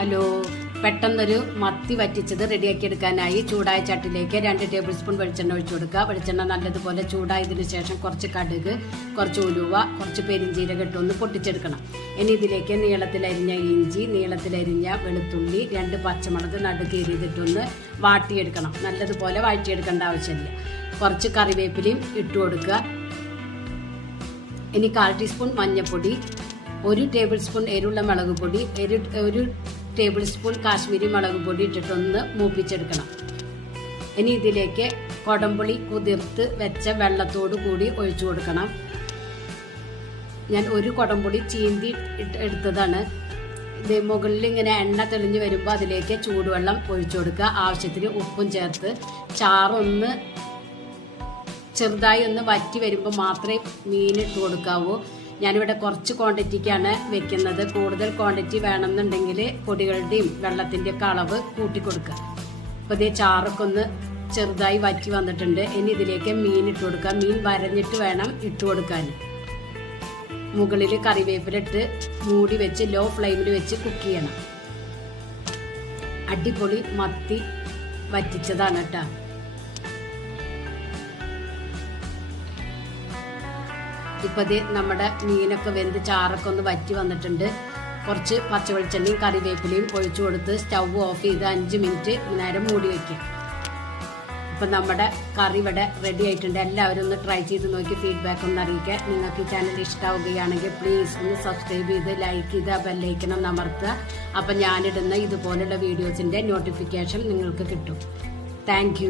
Hello. പെട്ടെന്നൊരു മത്തി വറ്റിച്ചത് റെഡിയാക്കി എടുക്കാനായി ചൂടായ ചട്ടിലേക്ക് രണ്ട് ടേബിൾ സ്പൂൺ വെളിച്ചെണ്ണ ഒഴിച്ചു കൊടുക്കുക. വെളിച്ചെണ്ണ നല്ലതുപോലെ ചൂടായതിനു ശേഷം കുറച്ച് കടുക് കുറച്ച് ഉലുവ കുറച്ച് പെരിഞ്ചീരകം ഇട്ടൊന്ന് പൊട്ടിച്ചെടുക്കണം. ഇനി ഇതിലേക്ക് നീളത്തിലരിഞ്ഞ ഇഞ്ചി നീളത്തിലരിഞ്ഞ വെളുത്തുള്ളി രണ്ട് പച്ചമുളക് നടുകീറിയതിട്ടൊന്ന് വാട്ടിയെടുക്കണം. നല്ലതുപോലെ വാട്ടിയെടുക്കേണ്ട ആവശ്യമില്ല. കുറച്ച് കറിവേപ്പിലയും ഇട്ടു കൊടുക്കുക. ഇനി കാൽ ടീസ്പൂൺ മഞ്ഞൾപ്പൊടി ഒരു ടേബിൾ സ്പൂൺ എരിവുള്ള മുളക് പൊടി എരു ഒരു ടേബിൾ സ്പൂൺ കാശ്മീരി മുളക് പൊടി ഇട്ടിട്ടൊന്ന് മൂപ്പിച്ചെടുക്കണം. ഇനി ഇതിലേക്ക് കൊടംപുളി കുതിർത്ത് വെച്ച വെള്ളത്തോടു കൂടി ഒഴിച്ചു കൊടുക്കണം. ഞാൻ ഒരു കൊടംപുളി ചീന്തി എടുത്തതാണ്. ഇത് മുകളിൽ ഇങ്ങനെ എണ്ണ തെളിഞ്ഞ് വരുമ്പോൾ അതിലേക്ക് ചൂടുവെള്ളം ഒഴിച്ചു കൊടുക്കുക. ആവശ്യത്തിന് ഉപ്പും ചേർത്ത് ചാറൊന്ന് ചെറുതായി ഒന്ന് വറ്റി വരുമ്പോൾ മാത്രമേ മീൻ ഇട്ട് കൊടുക്കാവൂ. ഞാനിവിടെ കുറച്ച് ക്വാണ്ടിറ്റിക്കാണ് വെക്കുന്നത്. കൂടുതൽ ക്വാണ്ടിറ്റി വേണമെന്നുണ്ടെങ്കിൽ പൊടികളുടെയും വെള്ളത്തിന്റെ ഒക്കെ അളവ് കൂട്ടിക്കൊടുക്കുക. അപ്പോൾ ഇതേ ചാറൊക്കെ ഒന്ന് ചെറുതായി വറ്റി വന്നിട്ടുണ്ട്. ഇനി ഇതിലേക്ക് മീൻ ഇട്ട് കൊടുക്കുക. മീൻ വരഞ്ഞിട്ട് വേണം ഇട്ട് കൊടുക്കാൻ മുകളിൽ കറിവേപ്പില ഇട്ട് മൂടി വെച്ച് ലോ ഫ്ലെയിമിൽ വെച്ച് കുക്ക് ചെയ്യണം. അടിപൊളി മത്തി വറ്റിച്ചതാണ് കേട്ടോ. ഇപ്പൊ ഇത് നമ്മുടെ മീനൊക്കെ വെന്ത് ചാറൊക്കെ ഒന്ന് വറ്റി വന്നിട്ടുണ്ട്. കുറച്ച് പച്ചവെളിച്ചെണ്ണയും കറിവേപ്പിലയും ഒഴിച്ചു കൊടുത്ത് സ്റ്റൗ ഓഫ് ചെയ്ത് അഞ്ച് മിനിറ്റ് നേരം മൂടി വെക്കുക ഇപ്പൊ നമ്മുടെ കറി ഇവിടെ റെഡി ആയിട്ടുണ്ട്. എല്ലാവരും ഒന്ന് ട്രൈ ചെയ്ത് നോക്കി ഫീഡ്ബാക്ക് ഒന്ന് അറിയിക്കുക. നിങ്ങൾക്ക് ഈ ചാനൽ ഇഷ്ടമാവുകയാണെങ്കിൽ പ്ലീസ് ഒന്ന് സബ്സ്ക്രൈബ് ചെയ്ത് ലൈക്ക് ചെയ്ത് ബെല്ലൈക്കണം അമർത്തുക. അപ്പം ഞാനിടുന്ന ഇതുപോലുള്ള വീഡിയോസിന്റെ നോട്ടിഫിക്കേഷൻ നിങ്ങൾക്ക് കിട്ടും. താങ്ക്